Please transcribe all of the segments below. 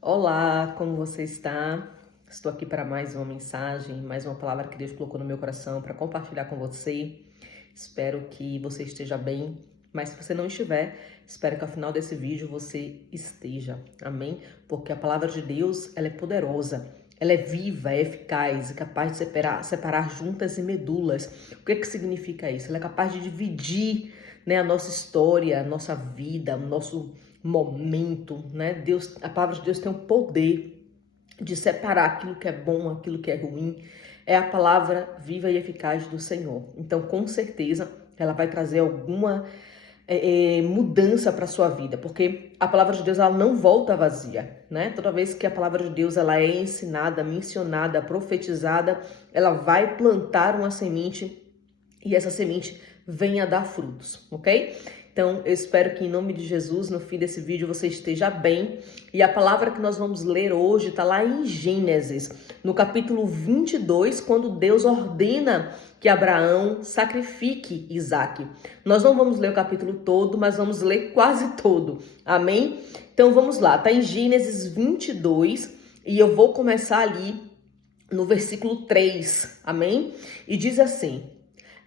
Olá, como você está? Estou aqui para mais uma mensagem, mais uma palavra que Deus colocou no meu coração para compartilhar com você. Espero que você esteja bem, mas se você não estiver, espero que ao final desse vídeo você esteja, amém? Porque a palavra de Deus, ela é poderosa, ela é viva, é eficaz, é capaz de separar juntas e medulas. O que significa isso? Ela é capaz de dividir, a nossa história, a nossa vida, o nosso momento, né? Deus, a palavra de Deus tem o poder de separar aquilo que é bom, aquilo que é ruim. É a palavra viva e eficaz do Senhor. Então, com certeza, ela vai trazer alguma mudança para sua vida, porque a palavra de Deus ela não volta vazia, né? Toda vez que a palavra de Deus ela é ensinada, mencionada, profetizada, ela vai plantar uma semente e essa semente venha dar frutos, ok? Então, eu espero que em nome de Jesus, no fim desse vídeo, você esteja bem. E a palavra que nós vamos ler hoje está lá em Gênesis, no capítulo 22, quando Deus ordena que Abraão sacrifique Isaque. Nós não vamos ler o capítulo todo, mas vamos ler quase todo, amém? Então, vamos lá, está em Gênesis 22 e eu vou começar ali no versículo 3, amém? E diz assim: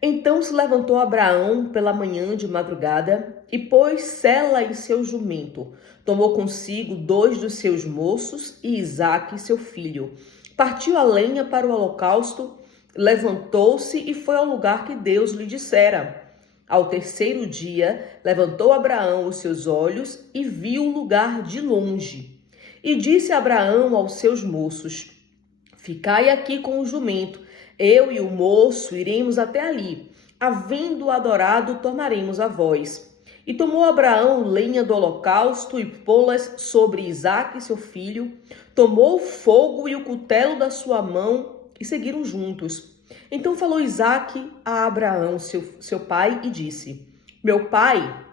Então se levantou Abraão pela manhã de madrugada e pôs Sela em seu jumento. Tomou consigo 2 dos seus moços e Isaque, seu filho. Partiu a lenha para o holocausto, levantou-se e foi ao lugar que Deus lhe dissera. Ao terceiro dia, levantou Abraão os seus olhos e viu o lugar de longe. E disse Abraão aos seus moços: Ficai aqui com o jumento. Eu e o moço iremos até ali. Havendo adorado, tornaremos a vós. E tomou Abraão lenha do holocausto e pô-las sobre Isaque, seu filho. Tomou o fogo e o cutelo da sua mão e seguiram juntos. Então falou Isaque a Abraão, seu pai, e disse: Meu pai.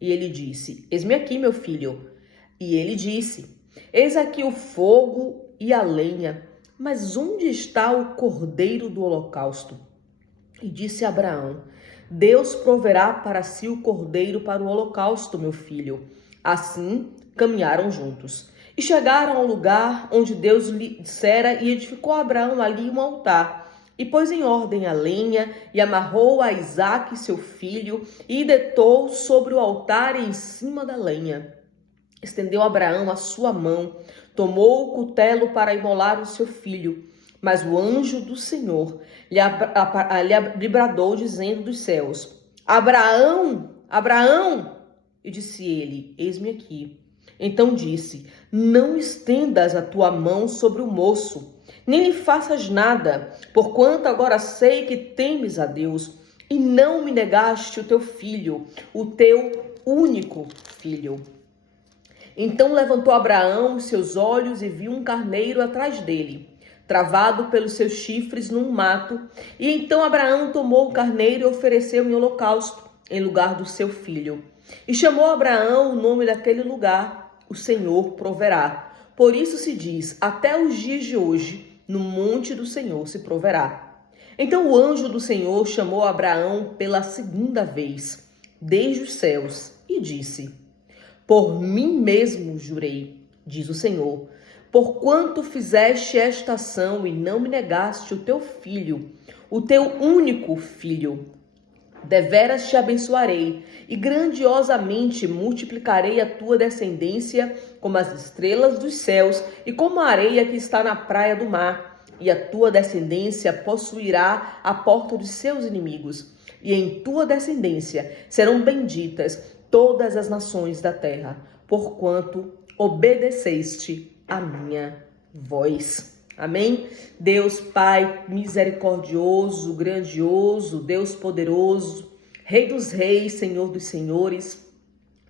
E ele disse: Eis-me aqui, meu filho. E ele disse: Eis aqui o fogo e a lenha. Mas onde está o cordeiro do holocausto? E disse Abraão: Deus proverá para si o cordeiro para o holocausto, meu filho. Assim caminharam juntos. E chegaram ao lugar onde Deus lhe dissera, e edificou Abraão ali um altar. E pôs em ordem a lenha, e amarrou a Isaque, seu filho, e deitou sobre o altar e em cima da lenha. Estendeu Abraão a sua mão, tomou o cutelo para imolar o seu filho. Mas o anjo do Senhor lhe bradou, dizendo dos céus: Abraão, Abraão! E disse ele: Eis-me aqui. Então disse: Não estendas a tua mão sobre o moço, nem lhe faças nada, porquanto agora sei que temes a Deus, e não me negaste o teu filho, o teu único filho. Então levantou Abraão os seus olhos e viu um carneiro atrás dele, travado pelos seus chifres num mato. E então Abraão tomou o carneiro e ofereceu em holocausto, em lugar do seu filho. E chamou Abraão o nome daquele lugar: O Senhor proverá. Por isso se diz, até os dias de hoje, no monte do Senhor se proverá. Então o anjo do Senhor chamou Abraão pela segunda vez, desde os céus, e disse: Por mim mesmo jurei, diz o Senhor, porquanto fizeste esta ação e não me negaste o teu filho, o teu único filho. Deveras te abençoarei e grandiosamente multiplicarei a tua descendência como as estrelas dos céus e como a areia que está na praia do mar. E a tua descendência possuirá a porta dos seus inimigos. E em tua descendência serão benditas todas as nações da terra, porquanto obedeceste a minha voz. Amém? Deus Pai misericordioso, grandioso, Deus poderoso, Rei dos reis, Senhor dos senhores.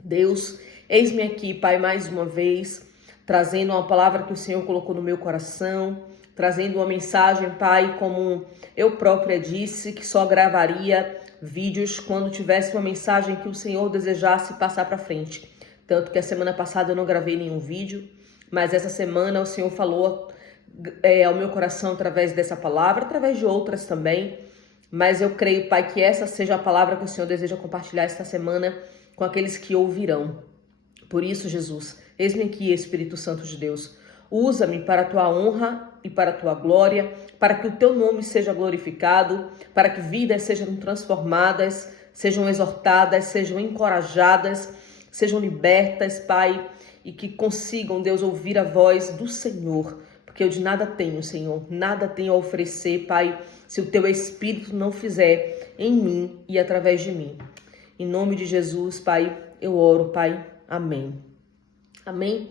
Deus, eis-me aqui, Pai, mais uma vez, trazendo uma palavra que o Senhor colocou no meu coração, trazendo uma mensagem, Pai, como eu própria disse, que só gravaria vídeos quando tivesse uma mensagem que o Senhor desejasse passar para frente. Tanto que a semana passada eu não gravei nenhum vídeo, mas essa semana o Senhor falou ao meu coração através dessa palavra, através de outras também. Mas eu creio, Pai, que essa seja a palavra que o Senhor deseja compartilhar esta semana com aqueles que ouvirão. Por isso, Jesus, Eis-me aqui, Espírito Santo de Deus. Usa-me para a tua honra e para a tua glória, para que o teu nome seja glorificado, para que vidas sejam transformadas, sejam exortadas, sejam encorajadas, sejam libertas, Pai, e que consigam, Deus, ouvir a voz do Senhor, porque eu de nada tenho, Senhor, nada tenho a oferecer, Pai, se o teu Espírito não fizer em mim e através de mim. Em nome de Jesus, Pai, eu oro, Pai. Amém. Amém.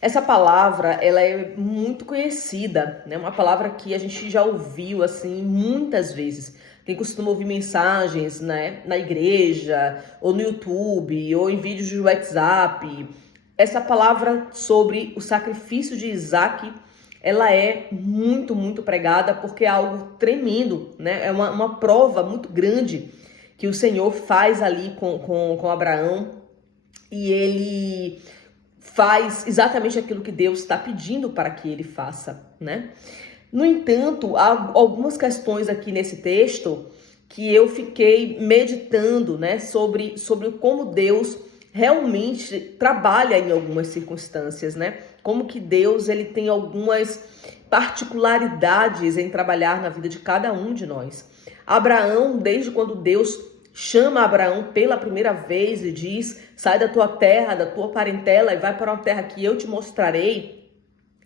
Essa palavra, ela é muito conhecida, né? Uma palavra que a gente já ouviu, assim, muitas vezes. Quem costuma ouvir mensagens, né, na igreja, ou no YouTube, ou em vídeos de WhatsApp. Essa palavra sobre o sacrifício de Isaac, ela é muito, muito pregada, porque é algo tremendo, né? É uma prova muito grande que o Senhor faz ali com Abraão, e ele faz exatamente aquilo que Deus está pedindo para que ele faça, né? No entanto, há algumas questões aqui nesse texto que eu fiquei meditando, né, sobre como Deus realmente trabalha em algumas circunstâncias, né? Como que Deus, ele tem algumas particularidades em trabalhar na vida de cada um de nós. Abraão, desde quando Deus chama Abraão pela primeira vez e diz: sai da tua terra, da tua parentela e vai para uma terra que eu te mostrarei,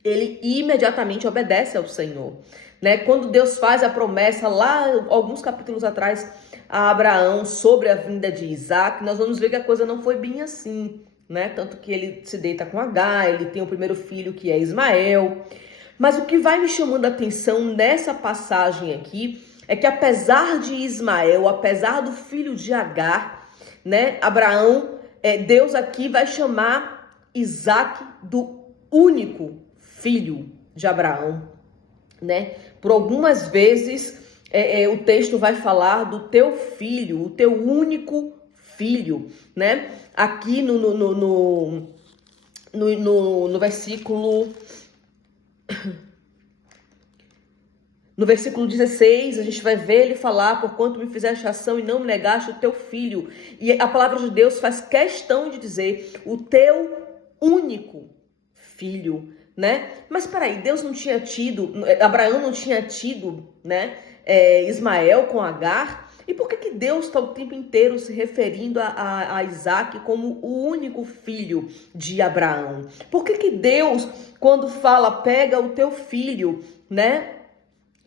ele imediatamente obedece ao Senhor, né? Quando Deus faz a promessa lá, alguns capítulos atrás, a Abraão sobre a vinda de Isaac, nós vamos ver que a coisa não foi bem assim, né? Tanto que ele se deita com Agar, ele tem o primeiro filho que é Ismael. Mas o que vai me chamando a atenção nessa passagem aqui é que apesar de Ismael, apesar do filho de Agar, né, Abraão, Deus aqui vai chamar Isaac do único filho de Abraão, né? Por algumas vezes o texto vai falar do teu filho, o teu único filho, né? Aqui no versículo... No versículo 16, a gente vai ver ele falar: porquanto me fizeste ação e não me negaste o teu filho. E a palavra de Deus faz questão de dizer o teu único filho, né? Mas peraí, Deus não tinha tido, Abraão não tinha tido, né, Ismael com Agar? E por que Deus está o tempo inteiro se referindo a Isaac como o único filho de Abraão? Por que Deus, quando fala, pega o teu filho, né,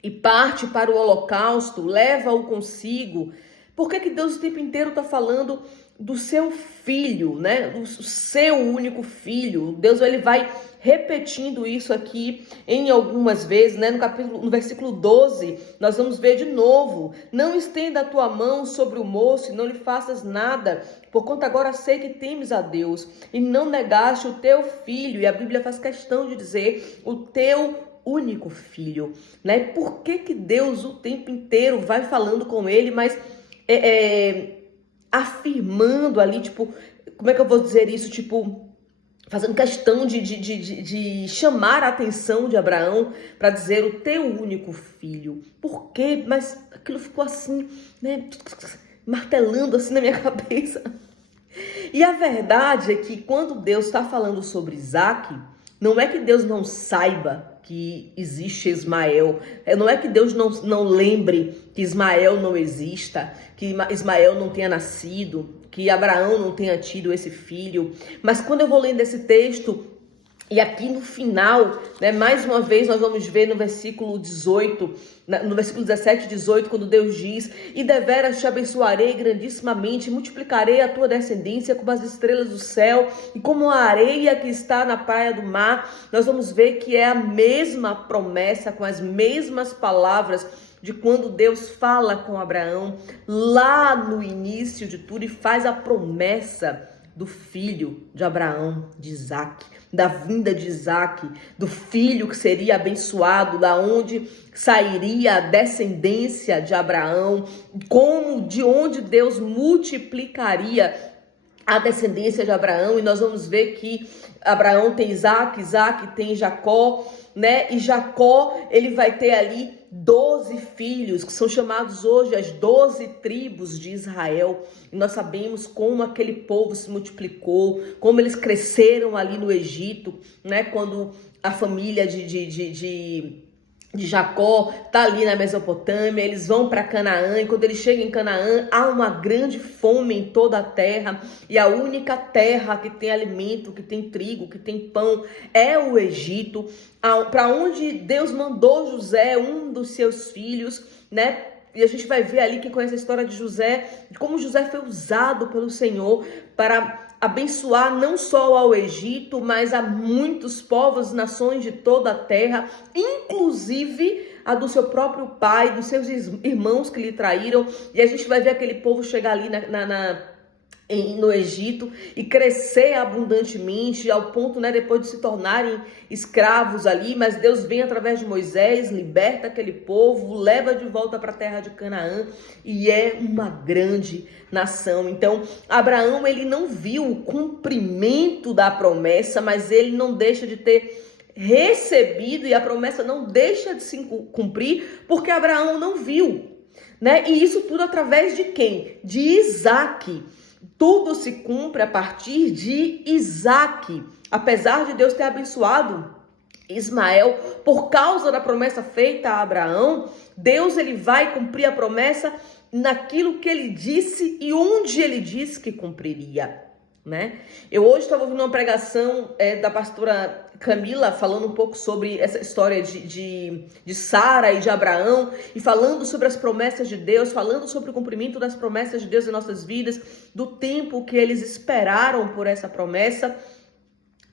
e parte para o holocausto, leva-o consigo? Por que Deus o tempo inteiro está falando do seu filho, né? O seu único filho? Deus, ele vai repetindo isso aqui em algumas vezes, né? No versículo 12, nós vamos ver de novo: não estenda a tua mão sobre o moço e não lhe faças nada, porquanto agora sei que temes a Deus e não negaste o teu filho. E a Bíblia faz questão de dizer o teu único filho, né? Por que Deus o tempo inteiro vai falando com ele, mas afirmando ali, tipo, como é que eu vou dizer isso? Tipo, fazendo questão de chamar a atenção de Abraão para dizer o teu único filho. Por quê? Mas aquilo ficou assim, né? Martelando assim na minha cabeça. E a verdade é que quando Deus está falando sobre Isaac, não é que Deus não saiba que existe Ismael, não é que Deus não lembre que Ismael não exista, que Ismael não tenha nascido, que Abraão não tenha tido esse filho. Mas quando eu vou lendo esse texto, e aqui no final, né, mais uma vez nós vamos ver no versículo 18, no versículo 17 e 18, quando Deus diz: e deveras te abençoarei grandissimamente, multiplicarei a tua descendência como as estrelas do céu e como a areia que está na praia do mar. Nós vamos ver que é a mesma promessa, com as mesmas palavras de quando Deus fala com Abraão lá no início de tudo e faz a promessa do filho de Abraão, de Isaac, da vinda de Isaac, do filho que seria abençoado, da onde sairia a descendência de Abraão, de onde Deus multiplicaria a descendência de Abraão. E nós vamos ver que Abraão tem Isaac, Isaac tem Jacó, né? E Jacó, ele vai ter ali 12 filhos, que são chamados hoje as 12 tribos de Israel. E nós sabemos como aquele povo se multiplicou, como eles cresceram ali no Egito, né? Quando a família de Jacó tá ali na Mesopotâmia, eles vão para Canaã, e quando eles chegam em Canaã, há uma grande fome em toda a terra, e a única terra que tem alimento, que tem trigo, que tem pão, é o Egito, para onde Deus mandou José, um dos seus filhos, né? E a gente vai ver ali, quem conhece a história de José, de como José foi usado pelo Senhor para abençoar não só ao Egito, mas a muitos povos, nações de toda a terra, inclusive a do seu próprio pai, dos seus irmãos que lhe traíram. E a gente vai ver aquele povo chegar ali no Egito e crescer abundantemente ao ponto, né, depois de se tornarem escravos ali, mas Deus vem através de Moisés, liberta aquele povo, leva de volta para a terra de Canaã e é uma grande nação. Então, Abraão, ele não viu o cumprimento da promessa, mas ele não deixa de ter recebido, e a promessa não deixa de se cumprir porque Abraão não viu, né? E isso tudo através de quem? De Isaac. Tudo se cumpre a partir de Isaac. Apesar de Deus ter abençoado Ismael por causa da promessa feita a Abraão, Deus, ele vai cumprir a promessa naquilo que ele disse e onde ele disse que cumpriria, né? Eu hoje estava ouvindo uma pregação da pastora Camila falando um pouco sobre essa história de Sara e de Abraão, e falando sobre as promessas de Deus, falando sobre o cumprimento das promessas de Deus em nossas vidas, do tempo que eles esperaram por essa promessa.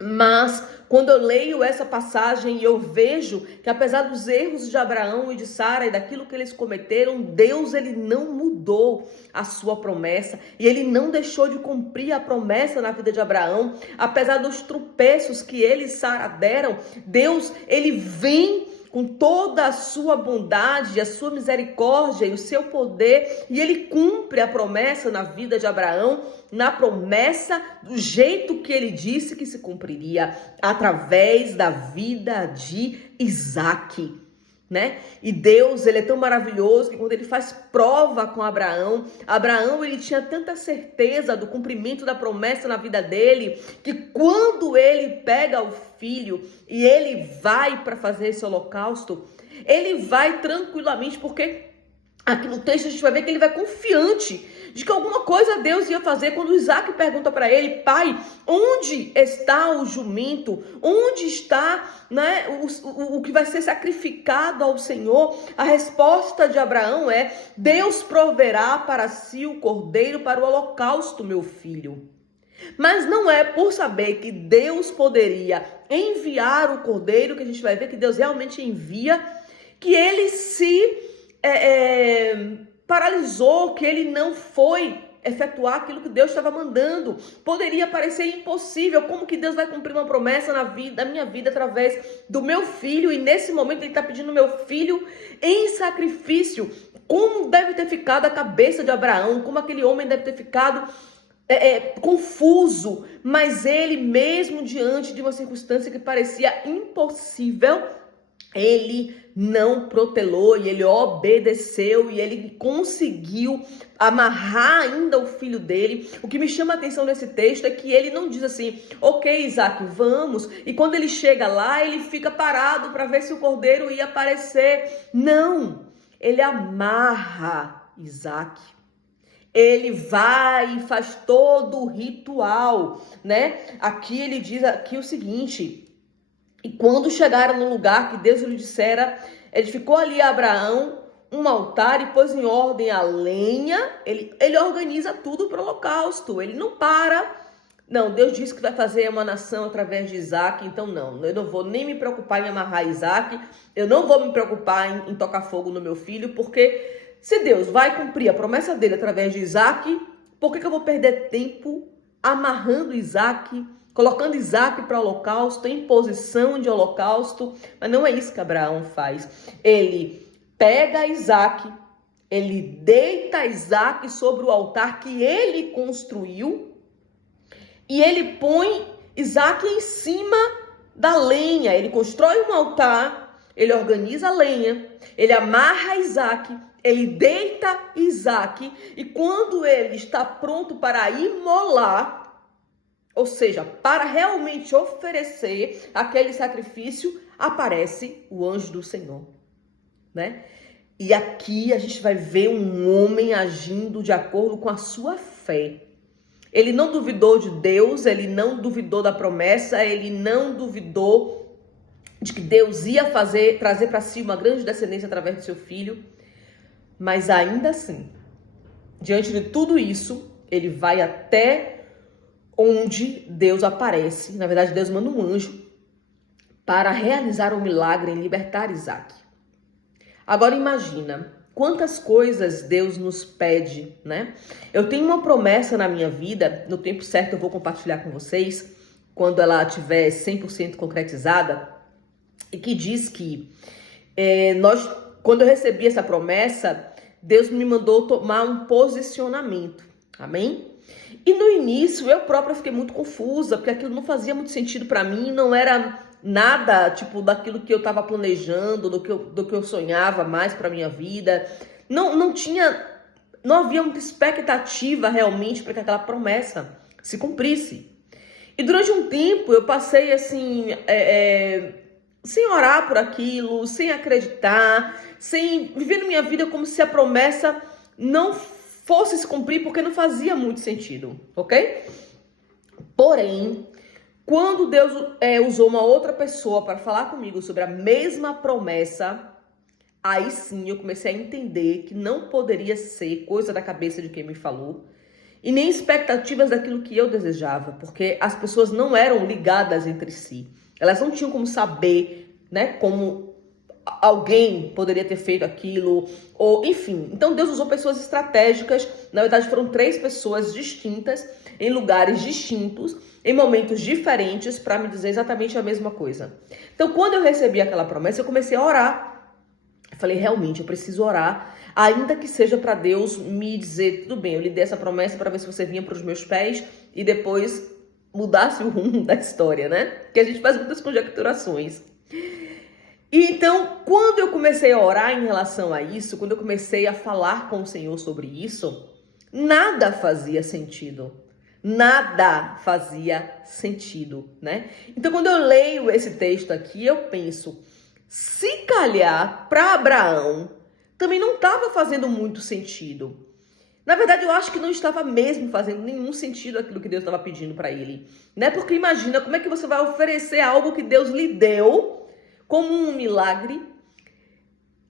Mas quando eu leio essa passagem e eu vejo que apesar dos erros de Abraão e de Sara e daquilo que eles cometeram, Deus, ele não mudou a sua promessa e ele não deixou de cumprir a promessa na vida de Abraão. Apesar dos tropeços que ele e Sara deram, Deus, ele vem com toda a sua bondade, a sua misericórdia e o seu poder, e ele cumpre a promessa na vida de Abraão, na promessa do jeito que ele disse que se cumpriria, através da vida de Isaac, né? E Deus, ele é tão maravilhoso que quando ele faz prova com Abraão, ele tinha tanta certeza do cumprimento da promessa na vida dele, que quando ele pega o filho e ele vai para fazer esse holocausto, ele vai tranquilamente, porque aqui no texto a gente vai ver que ele vai confiante de que alguma coisa Deus ia fazer. Quando Isaac pergunta para ele: pai, onde está o jumento? Onde está, né, o que vai ser sacrificado ao Senhor? A resposta de Abraão é: Deus proverá para si o cordeiro para o holocausto, meu filho. Mas não é por saber que Deus poderia enviar o cordeiro, que a gente vai ver que Deus realmente envia, que ele se paralisou, que ele não foi efetuar aquilo que Deus estava mandando. Poderia parecer impossível. Como que Deus vai cumprir uma promessa na minha vida através do meu filho? E nesse momento ele está pedindo meu filho em sacrifício. Como deve ter ficado a cabeça de Abraão? Como aquele homem deve ter ficado confuso? Mas ele, mesmo diante de uma circunstância que parecia impossível, ele não protelou e ele obedeceu e ele conseguiu amarrar ainda o filho dele. O que me chama a atenção nesse texto é que ele não diz assim: ok, Isaac, vamos. E quando ele chega lá, ele fica parado para ver se o cordeiro ia aparecer. Não, ele amarra Isaac. Ele vai e faz todo o ritual, né? Aqui ele diz aqui o seguinte: e quando chegaram no lugar que Deus lhe dissera, edificou ali Abraão um altar e pôs em ordem a lenha. Ele organiza tudo para o holocausto. Ele não para. Não, Deus disse que vai fazer uma nação através de Isaac, então não. Eu não vou nem me preocupar em amarrar Isaac. Eu não vou me preocupar em tocar fogo no meu filho, porque se Deus vai cumprir a promessa dele através de Isaac, por que eu vou perder tempo amarrando Isaac, colocando Isaac para o holocausto, em posição de holocausto? Mas não é isso que Abraão faz. Ele pega Isaac, ele deita Isaac sobre o altar que ele construiu e ele põe Isaac em cima da lenha. Ele constrói um altar, ele organiza a lenha, ele amarra Isaac, ele deita Isaac, e quando ele está pronto para imolar, ou seja, para realmente oferecer aquele sacrifício, aparece o anjo do Senhor, né? E aqui a gente vai ver um homem agindo de acordo com a sua fé. Ele não duvidou de Deus, ele não duvidou da promessa, ele não duvidou de que Deus ia trazer para si uma grande descendência através do seu filho. Mas ainda assim, diante de tudo isso, ele vai até onde Deus aparece. Na verdade, Deus manda um anjo para realizar um milagre em libertar Isaac. Agora imagina quantas coisas Deus nos pede, né? Eu tenho uma promessa na minha vida, no tempo certo eu vou compartilhar com vocês, quando ela estiver 100% concretizada, e que diz que quando eu recebi essa promessa, Deus me mandou tomar um posicionamento, amém? E no início eu própria fiquei muito confusa, porque aquilo não fazia muito sentido para mim, não era nada tipo daquilo que eu estava planejando, do que eu sonhava mais para minha vida. Não havia muita expectativa realmente para que aquela promessa se cumprisse. E durante um tempo eu passei assim, sem orar por aquilo, sem acreditar, sem viver minha vida como se a promessa não fosse se cumprir, porque não fazia muito sentido, ok? Porém, quando Deus usou uma outra pessoa para falar comigo sobre a mesma promessa, aí sim eu comecei a entender que não poderia ser coisa da cabeça de quem me falou e nem expectativas daquilo que eu desejava, porque as pessoas não eram ligadas entre si. Elas não tinham como saber, né, como alguém poderia ter feito aquilo, ou enfim. Então Deus usou pessoas estratégicas, na verdade foram 3 pessoas distintas, em lugares distintos, em momentos diferentes, para me dizer exatamente a mesma coisa. Então quando eu recebi aquela promessa, eu comecei a orar. Eu falei, realmente, eu preciso orar, ainda que seja para Deus me dizer, tudo bem, eu lhe dei essa promessa para ver se você vinha para os meus pés e depois mudasse o rumo da história, né? Que a gente faz muitas conjecturações. E então, quando eu comecei a orar em relação a isso, quando eu comecei a falar com o Senhor sobre isso, nada fazia sentido. Nada fazia sentido, né? Então, quando eu leio esse texto aqui, eu penso, se calhar, para Abraão, também não estava fazendo muito sentido. Na verdade, eu acho que não estava mesmo fazendo nenhum sentido aquilo que Deus estava pedindo para ele, né? Porque imagina, como é que você vai oferecer algo que Deus lhe deu como um milagre,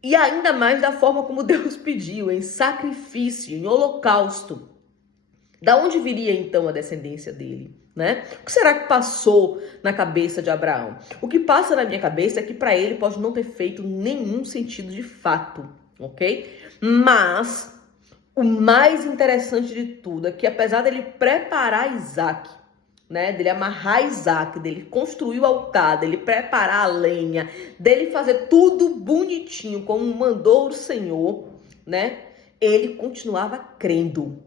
e ainda mais da forma como Deus pediu, em sacrifício, em holocausto. Da onde viria então a descendência dele, né? O que será que passou na cabeça de Abraão? O que passa na minha cabeça é que para ele pode não ter feito nenhum sentido de fato, ok? Mas o mais interessante de tudo é que apesar dele preparar Isaac, né, dele amarrar Isaac, dele construir o altar, dele preparar a lenha, dele fazer tudo bonitinho, como mandou o Senhor, né, ele continuava crendo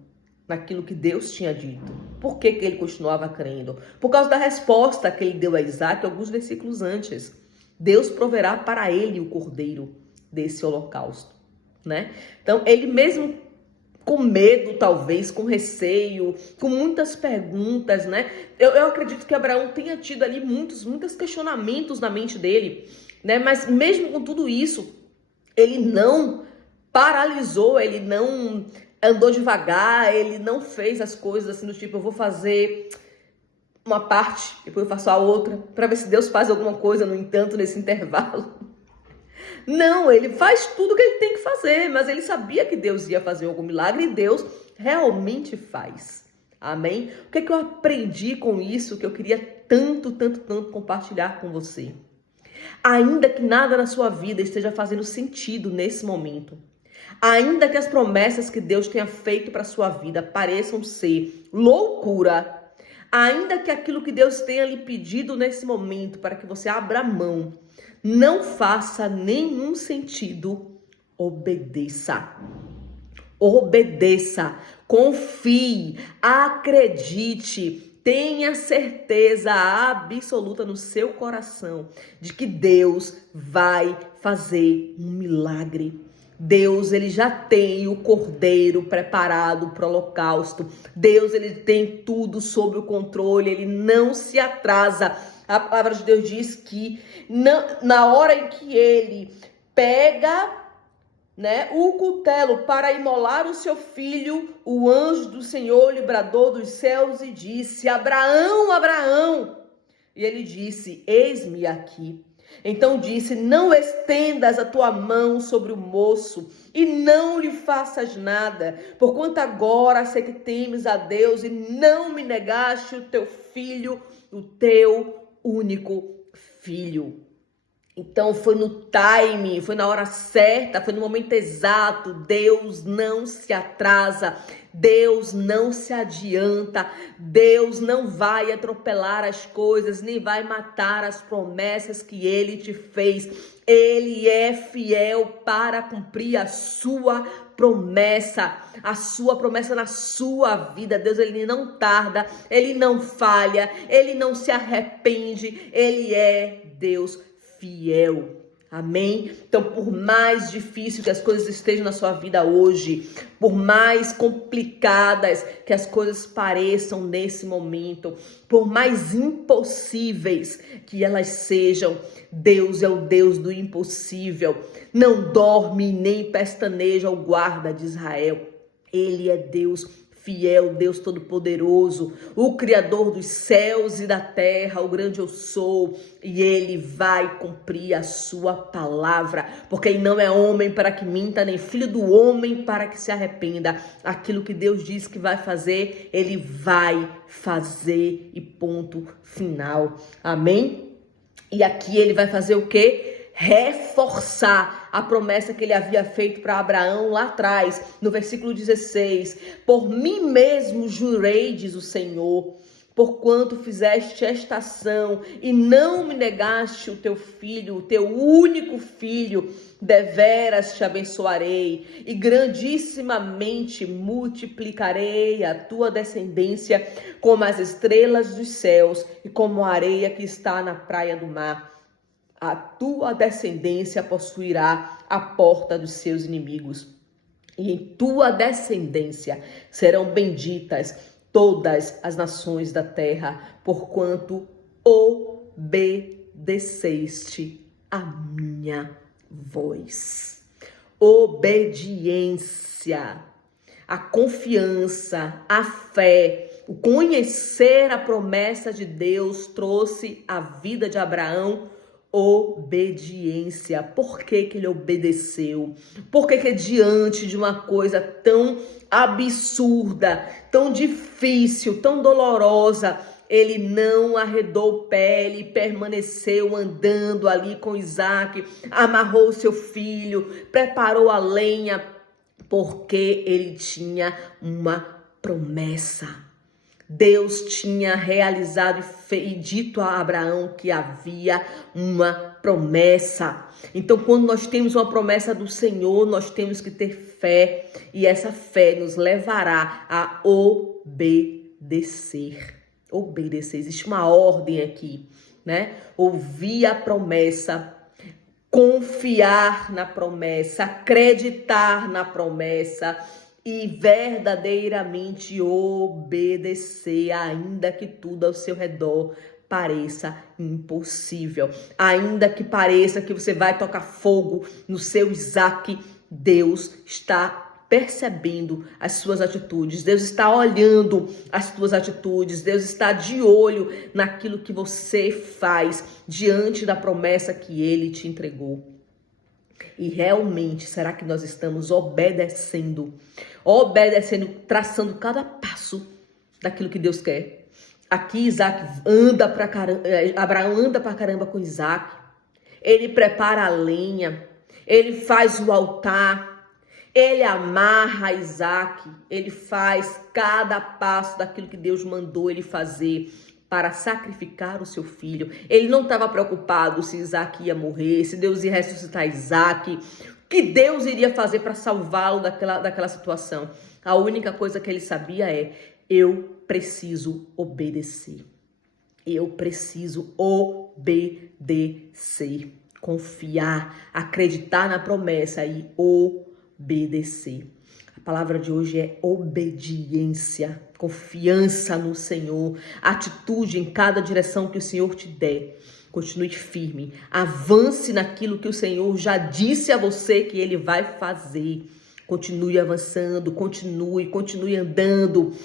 naquilo que Deus tinha dito. Por que ele continuava crendo? Por causa da resposta que ele deu a Isaac alguns versículos antes. Deus proverá para ele o cordeiro desse holocausto, né? Então, ele mesmo com medo, talvez, com receio, com muitas perguntas, né? Eu acredito que Abraão tenha tido ali muitos questionamentos na mente dele, né? Mas mesmo com tudo isso, ele não paralisou, ele não andou devagar, ele não fez as coisas assim do tipo, eu vou fazer uma parte, depois eu faço a outra, para ver se Deus faz alguma coisa, no entanto, nesse intervalo. Não, ele faz tudo o que ele tem que fazer, mas ele sabia que Deus ia fazer algum milagre e Deus realmente faz. Amém? O que é que eu aprendi com isso que eu queria tanto compartilhar com você? Ainda que nada na sua vida esteja fazendo sentido nesse momento, ainda que as promessas que Deus tenha feito para a sua vida pareçam ser loucura, ainda que aquilo que Deus tenha lhe pedido nesse momento para que você abra mão, não faça nenhum sentido, obedeça. Obedeça, confie, acredite, tenha certeza absoluta no seu coração de que Deus vai fazer um milagre. Deus, ele já tem o cordeiro preparado para o holocausto. Deus, ele tem tudo sob o controle, ele não se atrasa. A palavra de Deus diz que na hora em que ele pega, né, o cutelo para imolar o seu filho, o anjo do Senhor lhe bradou dos céus e disse: Abraão, Abraão. E ele disse: eis-me aqui. Então disse: não estendas a tua mão sobre o moço e não lhe faças nada, porquanto agora sei que temes a Deus e não me negaste o teu filho, o teu único filho. Então foi no timing, foi na hora certa, foi no momento exato. Deus não se atrasa, Deus não se adianta, Deus não vai atropelar as coisas, nem vai matar as promessas que Ele te fez. Ele é fiel para cumprir a sua promessa na sua vida. Deus, ele não tarda, ele não falha, ele não se arrepende, ele é Deus fiel. Amém? Então, por mais difícil que as coisas estejam na sua vida hoje, por mais complicadas que as coisas pareçam nesse momento, por mais impossíveis que elas sejam, Deus é o Deus do impossível. Não dorme nem pestaneja o guarda de Israel. Ele é Deus fiel, Deus todo-poderoso, o Criador dos céus e da terra, o grande eu sou, e Ele vai cumprir a sua palavra, porque Ele não é homem para que minta, nem filho do homem para que se arrependa. Aquilo que Deus diz que vai fazer, Ele vai fazer, e ponto final. Amém? E aqui Ele vai fazer o quê? Reforçar a promessa que ele havia feito para Abraão lá atrás, no versículo 16. Por mim mesmo jurei, diz o Senhor, porquanto fizeste esta ação e não me negaste o teu filho, o teu único filho, deveras te abençoarei e grandissimamente multiplicarei a tua descendência como as estrelas dos céus e como a areia que está na praia do mar. A tua descendência possuirá a porta dos seus inimigos. E em tua descendência serão benditas todas as nações da terra, porquanto obedeceste a minha voz. Obediência, a confiança, a fé, o conhecer a promessa de Deus trouxe à vida de Abraão obediência. Por que que ele obedeceu? Por que que diante de uma coisa tão absurda, tão difícil, tão dolorosa, ele não arredou o pé, ele permaneceu andando ali com Isaac, amarrou seu filho, preparou a lenha, porque ele tinha uma promessa. Deus tinha realizado e dito a Abraão que havia uma promessa. Então, quando nós temos uma promessa do Senhor, nós temos que ter fé. E essa fé nos levará a obedecer. Obedecer. Existe uma ordem aqui, né? Ouvir a promessa, confiar na promessa, acreditar na promessa e verdadeiramente obedecer, ainda que tudo ao seu redor pareça impossível. Ainda que pareça que você vai tocar fogo no seu Isaac, Deus está percebendo as suas atitudes. Deus está olhando as suas atitudes. Deus está de olho naquilo que você faz diante da promessa que Ele te entregou. E realmente, será que nós estamos obedecendo, traçando cada passo daquilo que Deus quer? Aqui Abraão anda pra caramba com Isaac. Ele prepara a lenha, ele faz o altar, ele amarra Isaac, ele faz cada passo daquilo que Deus mandou ele fazer para sacrificar o seu filho. Ele não estava preocupado se Isaac ia morrer, se Deus ia ressuscitar Isaac, o que Deus iria fazer para salvá-lo daquela situação. A única coisa que ele sabia é: Eu preciso obedecer. Eu preciso obedecer. Confiar, acreditar na promessa e obedecer. A palavra de hoje é obediência, confiança no Senhor, atitude em cada direção que o Senhor te der. Continue firme, avance naquilo que o Senhor já disse a você que Ele vai fazer. Continue avançando, continue andando,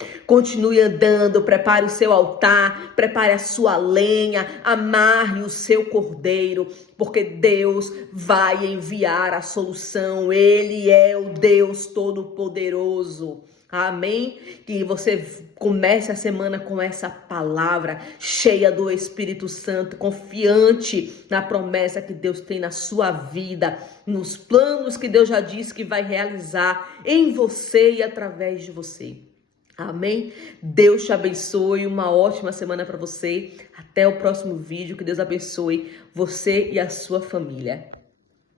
prepare o seu altar, prepare a sua lenha, amarre o seu cordeiro, porque Deus vai enviar a solução, Ele é o Deus Todo-Poderoso. Amém? Que você comece a semana com essa palavra cheia do Espírito Santo, confiante na promessa que Deus tem na sua vida, nos planos que Deus já disse que vai realizar em você e através de você. Amém? Deus te abençoe, uma ótima semana para você. Até o próximo vídeo, que Deus abençoe você e a sua família.